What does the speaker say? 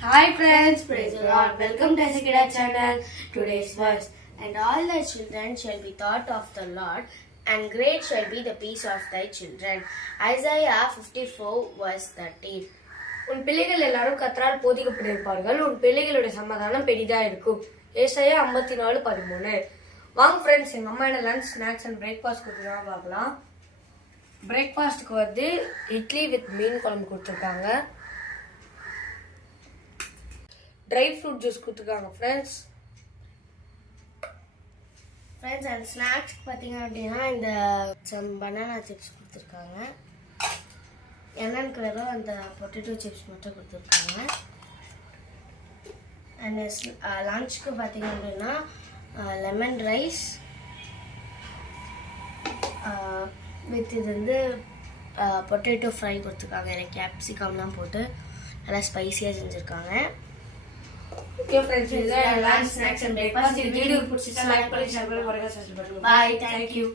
Hi friends, praise the Lord. Welcome to Ezekiel channel. Today's verse. And all thy children shall be taught of the Lord, and great shall be the peace of thy children. Isaiah 54 verse 13. உன் பிள்ளைகள் எல்லாரும் கர்த்தரால் போதிக்கப்பட்டிருப்பார்கள். உன் பிள்ளைகளுடைய சமாதானம் பெரிதா இருக்கும். ஏசாயா 54:13. வாங்க ஃப்ரெண்ட்ஸ், எங்க அம்மா என்ன லஞ்ச் ஸ்நாக்ஸ் அண்ட் பிரேக்ஃபாஸ்ட் கொடுத்துருக்காங்க பார்க்கலாம். பிரேக்ஃபாஸ்ட்டுக்கு வந்து இட்லி வித் மீன் குழம்பு கொடுத்துருக்காங்க. ட்ரை ஃப்ரூட் ஜூஸ் கொடுத்துருக்காங்க ஃப்ரெண்ட்ஸ். ஃப்ரெண்ட்ஸ் அண்ட் ஸ்நாக்ஸ் பார்த்தீங்க அப்படின்னா இந்த பனானா சிப்ஸ் கொடுத்துருக்காங்க. என்னன்னு கலரோ அந்த பொட்டேட்டோ சிப்ஸ் மட்டும் கொடுத்துருக்காங்க. அண்ட் லஞ்சுக்கு பார்த்தீங்க அப்படின்னா லெமன் ரைஸ் வித் இது வந்து பொட்டேட்டோ ஃப்ரை கொடுத்துருக்காங்க. எனக்கு கேப்சிகம்லாம் போட்டு நல்லா ஸ்பைஸியாக செஞ்சுருக்காங்க. ஓகே ஃப்ரெண்ட்ஸ், இதுதான் லஞ்ச் ஸ்நாக்ஸ் அண்ட் பிரேக்ஃபாஸ்ட். இந்த வீடியோ பிடிச்சிருந்தா லைக் பண்ணி ஷேர் பண்ணி மறக்காம சப்ஸ்கிரைப் பண்ணுங்க. Bye. Thank you.